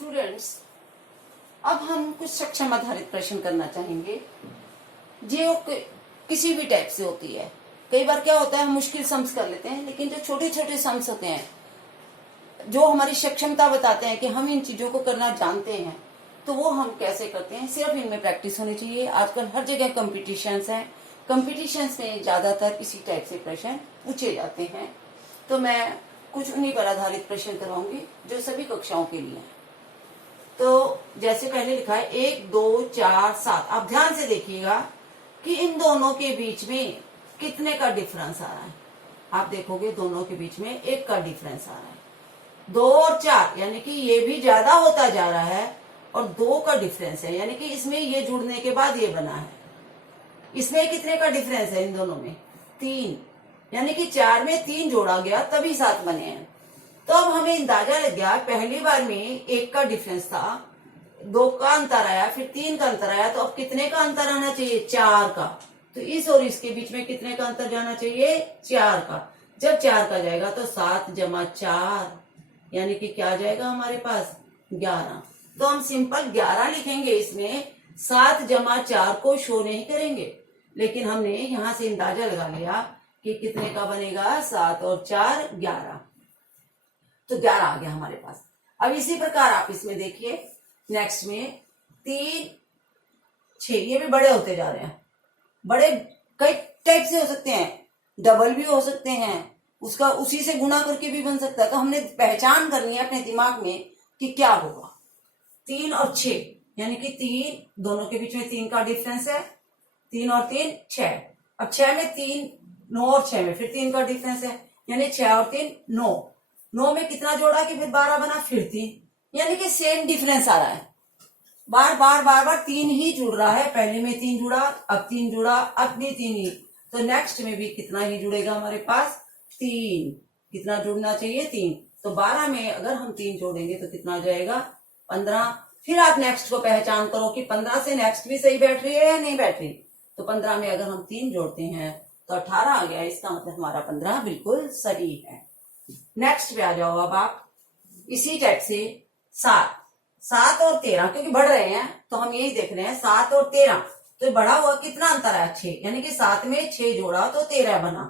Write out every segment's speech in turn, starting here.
Students, अब हम कुछ सक्षम आधारित प्रश्न करना चाहेंगे जो किसी भी टाइप से होती है। कई बार क्या होता है, हम मुश्किल सम्स कर लेते हैं, लेकिन जो छोटे छोटे सम्स होते हैं जो हमारी सक्षमता बताते हैं कि हम इन चीजों को करना जानते हैं, तो वो हम कैसे करते हैं, सिर्फ इनमें प्रैक्टिस होनी चाहिए। आजकल हर जगह कॉम्पिटिशन्स हैं, कॉम्पिटिशन्स में ज्यादातर इसी टाइप से प्रश्न पूछे जाते हैं। तो मैं कुछ उन्हीं पर आधारित प्रश्न करवाऊंगी जो सभी कक्षाओं के लिए हैं। तो जैसे पहले लिखा है 1, 2, 4, 7। आप ध्यान से देखिएगा कि इन दोनों के बीच में कितने का डिफरेंस आ रहा है। आप देखोगे दोनों के बीच में 1 का डिफरेंस आ रहा है। 2 और 4 यानी कि ये भी ज्यादा होता जा रहा है, और 2 का डिफरेंस है यानी कि इसमें ये जुड़ने के बाद ये बना है। इसमें कितने का डिफरेंस है इन दोनों में? 3, यानी कि 4 में 3 जोड़ा गया तभी 7 बने हैं। तो अब हमें अंदाजा लग गया, पहली बार में 1 का डिफरेंस था, 2 का अंतर आया, फिर 3 का अंतर आया, तो अब कितने का अंतर आना चाहिए? 4 का। तो इस और इसके बीच में कितने का अंतर जाना चाहिए? 4 का। जब 4 का जाएगा तो 7 जमा 4 यानी कि क्या जाएगा हमारे पास? 11। तो हम सिंपल 11 लिखेंगे, इसमें 7 जमा 4 को शो नहीं करेंगे, लेकिन हमने यहां से अंदाजा लगा लिया कि कितने का बनेगा। 7 और 4 11, तो 11 आ गया हमारे पास। अब इसी प्रकार आप इसमें देखिए, नेक्स्ट में 3, 6, ये भी बड़े होते जा रहे हैं। बड़े कई टाइप से हो सकते हैं, डबल भी हो सकते हैं, उसका उसी से गुणा करके भी बन सकता है। तो हमने पहचान करनी है अपने दिमाग में कि क्या होगा। 3 और 6 यानी कि 3, दोनों के बीच में 3 का डिफरेंस है। 3 और 3 6। अब 6 में 3, 9 और 6 में फिर 3 का डिफरेंस है, यानी 6 और 3 9। 9 में कितना जोड़ा कि फिर 12 बना, फिर 3, यानी कि सेम डिफरेंस आ रहा है। बार बार 3 ही जुड़ रहा है। पहले में 3 जुड़ा, अब 3 जुड़ा, अब भी 3 ही। तो नेक्स्ट में भी कितना ही जुड़ेगा हमारे पास? 3। कितना जुड़ना चाहिए? 3। तो 12 में अगर हम 3 जोड़ेंगे तो कितना आ जाएगा? 15। फिर आप नेक्स्ट को पहचान करो कि 15 से नेक्स्ट भी सही बैठ रही है या नहीं बैठ रही। तो 15 में अगर हम 3 जोड़ते हैं तो 18 आ गया। इसका मतलब हमारा 15 बिल्कुल सही है। नेक्स्ट पे आ जाओ अब आप। इसी टाइप से 7 और 13, क्योंकि बढ़ रहे हैं तो हम यही देख रहे हैं। 7 और 13 तो बढ़ा हुआ कितना अंतर है? 6, यानी कि 7 में 6 जोड़ा तो 13 बना।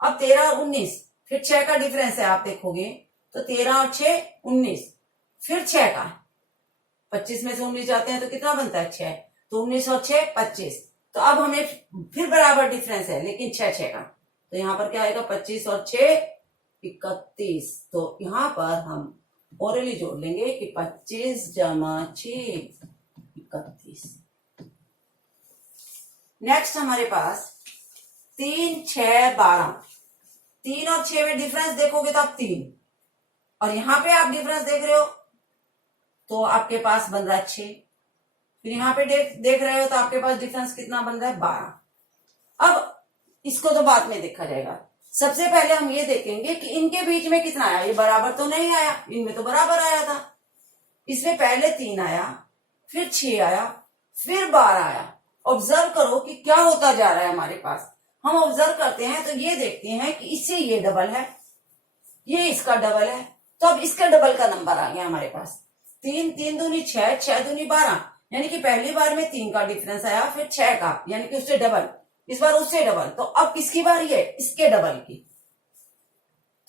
अब 13 और 19, फिर 6 का डिफरेंस है। आप देखोगे तो 13 और 6 19, फिर 6 का 25 में से 19 जाते हैं तो कितना बनता है? 6। तो 19 और 6 25। तो अब हमें फिर बराबर डिफरेंस है, लेकिन 6 का। तो यहाँ पर क्या आएगा? 25 और 6 31। तो यहाँ पर हम ओरली जोड़ लेंगे कि 25 जमा 6 31। नेक्स्ट हमारे पास 3, 6, 12। 3 और 6 में डिफरेंस देखोगे तो आप 3, और यहां पे आप डिफरेंस देख रहे हो तो आपके पास बन रहा है 6। फिर यहाँ पे देख रहे हो तो आपके पास डिफरेंस कितना बन रहा है? 12। अब इसको तो बाद में देखा जाएगा। सबसे पहले हम ये देखेंगे कि इनके बीच में कितना आया। ये बराबर तो नहीं आया, इनमें तो बराबर आया था। इसमें पहले 3 आया, फिर 6 आया, फिर 12 आया। ऑब्जर्व करो कि क्या होता जा रहा है हमारे पास। हम ऑब्जर्व करते हैं तो ये देखते हैं कि इससे ये डबल है, ये इसका डबल है, तो अब इसका डबल का नंबर आ गया हमारे पास। 3, 3 दूनी 6, 6 दूनी 12, यानी कि पहली बार में 3 का डिफरेंस आया, फिर 6 का, यानी कि उससे डबल, इस बार उससे डबल। तो अब किसकी बारी है? इसके डबल की।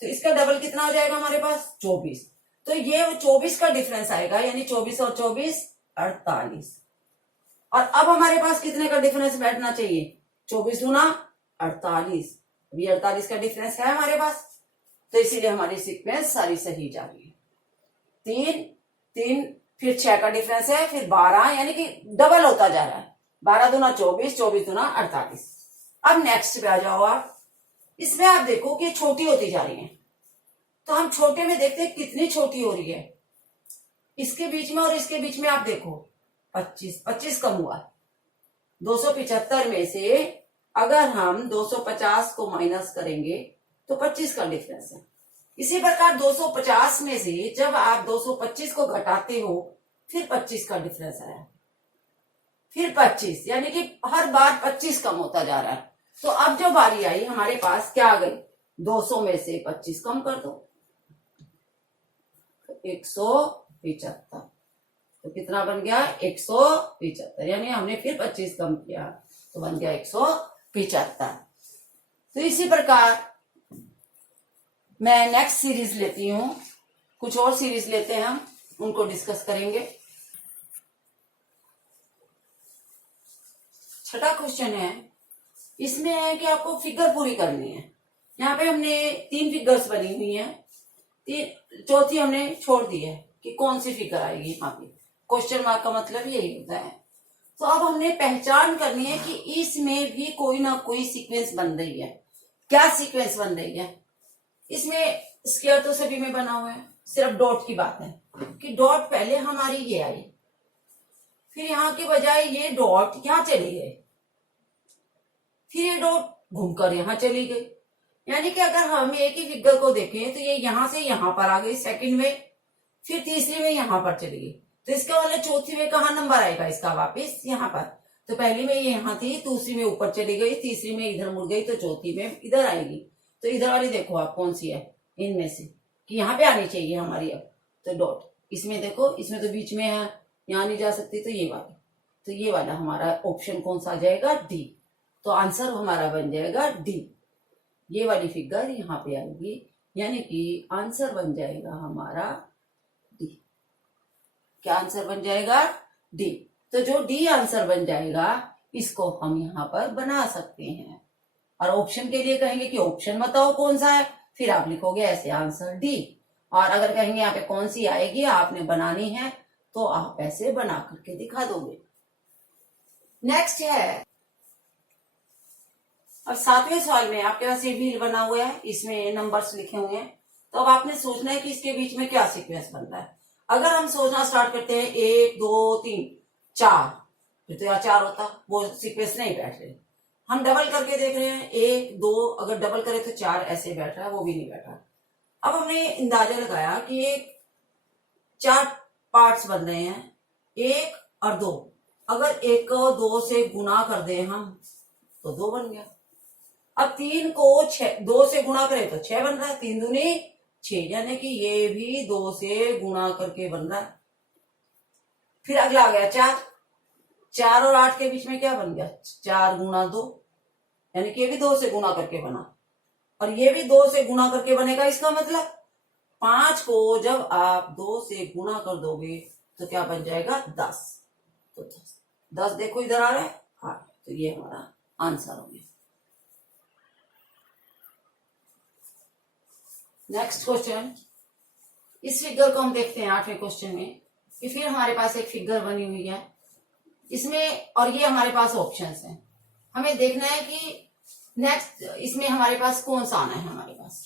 तो इसका डबल कितना हो जाएगा हमारे पास? 24। तो ये 24 का डिफरेंस आएगा, यानी 24 और 24 48। और अब हमारे पास कितने का डिफरेंस बैठना चाहिए? 24 दूना 48। अभी 48 का डिफरेंस है हमारे पास, तो इसीलिए हमारी सीक्वेंस सारी सही जा रही है। 3, 3, फिर 6 का डिफरेंस है, फिर 12, यानी कि डबल होता जा रहा है। 12 दूना 24, 24 दूना 48। अब नेक्स्ट पे आ जाओ आप। इसमें आप देखो कि छोटी होती जा रही है, तो हम छोटे में देखते हैं कितनी छोटी हो रही है। इसके बीच में और इसके बीच में आप देखो 25 कम हुआ। 275 में से अगर हम 250 को माइनस करेंगे तो 25 का डिफरेंस है। इसी प्रकार 250 में से जब आप 225 को घटाते हो, फिर 25 का डिफरेंस आया, फिर 25, यानी कि हर बार 25 कम होता जा रहा है। तो अब जो बारी आई हमारे पास क्या आ गई? 200 में से 25 कम कर दो, 175। तो कितना बन गया 175, यानी हमने फिर 25 कम किया तो बन गया 175। तो इसी प्रकार मैं नेक्स्ट सीरीज लेती हूँ, कुछ और सीरीज लेते हैं, हम उनको डिस्कस करेंगे। छठा क्वेश्चन है, इसमें है कि आपको फिगर पूरी करनी है। यहाँ पे हमने 3 फिगर्स बनी हुई हैं, चौथी हमने छोड़ दी है कि कौन सी फिगर आएगी। यहाँ पे क्वेश्चन मार्क का मतलब यही होता है। तो अब हमने पहचान करनी है कि इसमें भी कोई ना कोई सीक्वेंस बन रही है। क्या सीक्वेंस बन रही है? इसमें स्क्वायर तो सभी में बना हुआ है, सिर्फ डॉट की बात है कि डॉट पहले हमारी ये आई, फिर यहाँ के बजाय ये डॉट यहाँ चली गई, फिर ये डॉट घूमकर यहाँ चली गई। यानी कि अगर हम एक ही फिगर को देखें तो ये यहां से यहां पर आ गई सेकंड में, फिर तीसरी में यहां पर चली गई। तो इसका मतलब चौथी में कहाँ नंबर आएगा इसका? वापस यहाँ पर। तो पहली में ये यहाँ थी, दूसरी में ऊपर चली गई, तीसरी में इधर मुड़ गई, तो चौथी में इधर आएगी। तो इधर वाली देखो आप कौन सी है इनमें से कि यहाँ पे आनी चाहिए हमारी। अब तो डॉट इसमें देखो, इसमें तो बीच में है, यहाँ नहीं जा सकती, तो ये वाला। तो ये वाला हमारा ऑप्शन कौन सा आ जाएगा? डी। तो आंसर हमारा बन जाएगा डी। ये वाली फिगर यहाँ पे आएगी, यानी कि आंसर बन जाएगा हमारा डी। क्या आंसर बन जाएगा? डी। तो जो डी आंसर बन जाएगा इसको हम यहाँ पर बना सकते हैं। और ऑप्शन के लिए कहेंगे कि ऑप्शन बताओ कौन सा है, फिर आप लिखोगे ऐसे आंसर डी। और अगर कहेंगे यहाँ पे कौन सी आएगी आपने बनानी है, तो आप ऐसे बना करके दिखा दोगे। नेक्स्ट है, अब 7वें सवाल में आपके पास ये व्हील बना हुआ है, इसमें नंबर्स लिखे हुए हैं। तो अब आपने सोचना है कि इसके बीच में क्या सीक्वेंस बन रहा है। अगर हम सोचना स्टार्ट करते हैं 1 2 3 4, फिर तो यहाँ 4 होता, वो सीक्वेंस नहीं बैठ रहे। हम डबल करके देख रहे हैं 1 2, अगर डबल करें तो 4 ऐसे बैठ रहा है, वो भी नहीं बैठ रहा। अब हमने अंदाजा लगाया कि ये 4 पार्ट्स बन रहे हैं, 1 और 2। अगर 1 को 2 से गुना कर दें हम तो 2 बन गया। अब 3 को 2 से गुणा करें तो 6 बन रहा है, 3 दूनी 6, यानी कि ये भी 2 से गुणा करके बन रहा है। फिर अगला आ गया 4, 4 और 8 के बीच में क्या बन गया? 4 गुणा 2, यानी कि ये भी 2 से गुणा करके बना, और ये भी 2 से गुणा करके बनेगा। इसका मतलब 5 को जब आप 2 से गुणा कर दोगे तो क्या बन जाएगा? 10। तो 10 देखो इधर आ रहा है, हाँ, तो ये हमारा आंसर हो गया। नेक्स्ट क्वेश्चन, इस फिगर को हम देखते हैं 8वें क्वेश्चन में कि फिर हमारे पास एक फिगर बनी हुई है इसमें, और ये हमारे पास ऑप्शंस हैं। हमें देखना है कि नेक्स्ट इसमें हमारे पास कौन सा आना है। हमारे पास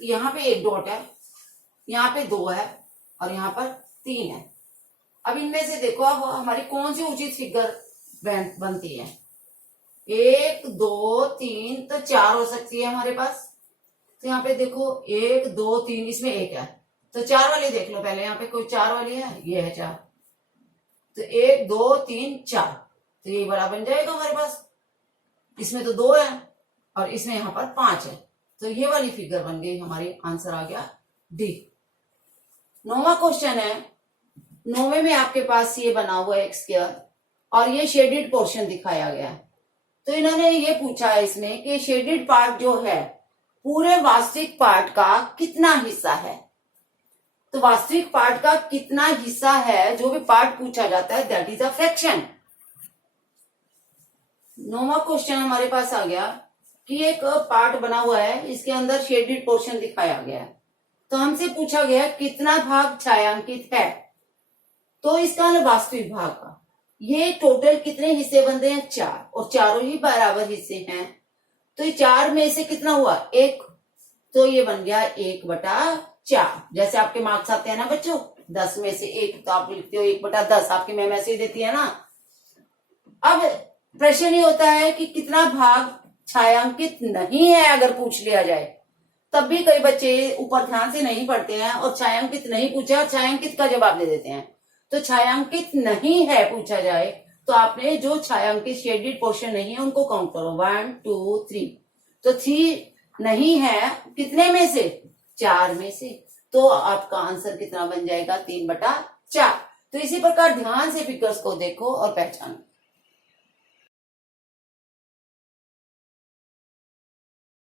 यहाँ पे 1 डॉट है, यहाँ पे 2 है, और यहाँ पर 3 है। अब इनमें से देखो अब हमारी कौन सी उचित फिगर बनती है। 1 2 3, तो 4 हो सकती है हमारे पास। तो यहाँ पे देखो 1 2 3, इसमें 1 है, तो 4 वाली देख लो पहले। यहाँ पे कोई 4 वाली है, ये है 4, तो 1 2 3 4, तो ये बड़ा बन जाएगा हमारे पास। इसमें तो 2 है और इसमें यहाँ पर 5 है, तो ये वाली फिगर बन गई हमारी। आंसर आ गया डी। 9वां क्वेश्चन है, 9वें में आपके पास ये बना हुआ है एक स्क्वायर, और ये शेडेड पोर्शन दिखाया गया है। तो इन्होंने ये पूछा है इसमें कि शेडेड पार्ट जो है पूरे वास्तविक पार्ट का कितना हिस्सा है। तो वास्तविक पार्ट का कितना हिस्सा है, जो भी पार्ट पूछा जाता है, दैट इज अ फ्रैक्शन। 9वां क्वेश्चन हमारे पास आ गया कि एक पार्ट बना हुआ है, इसके अंदर शेडेड पोर्शन दिखाया गया है। तो हमसे पूछा गया कितना भाग छायांकित है, तो इसका वास्तविक भाग का ये टोटल कितने हिस्से बनते हैं? 4, और चारों ही बराबर हिस्से हैं। तो ये 4 में से कितना हुआ? 1, तो ये बन गया 1/4। जैसे आपके मार्क्स आते हैं ना बच्चों, 10 में से 1, तो आप लिखते हो 1/10, आपकी मैम ऐसे ही देती है ना। अब प्रश्न ये होता है कि कितना भाग छायांकित नहीं है, अगर पूछ लिया जाए तब भी कई बच्चे ऊपर ध्यान से नहीं पढ़ते हैं और छायांकित नहीं पूछा, छायांकित का जवाब दे देते हैं। तो छायांकित नहीं है पूछा जाए तो आपने जो छायांकित शेडेड पोर्शन नहीं है उनको काउंट करो, 1 2 3। तो 3 नहीं है कितने में से? 4 में से। तो आपका आंसर कितना बन जाएगा, 3/4। तो इसी प्रकार ध्यान से फिगर्स को देखो और पहचानो।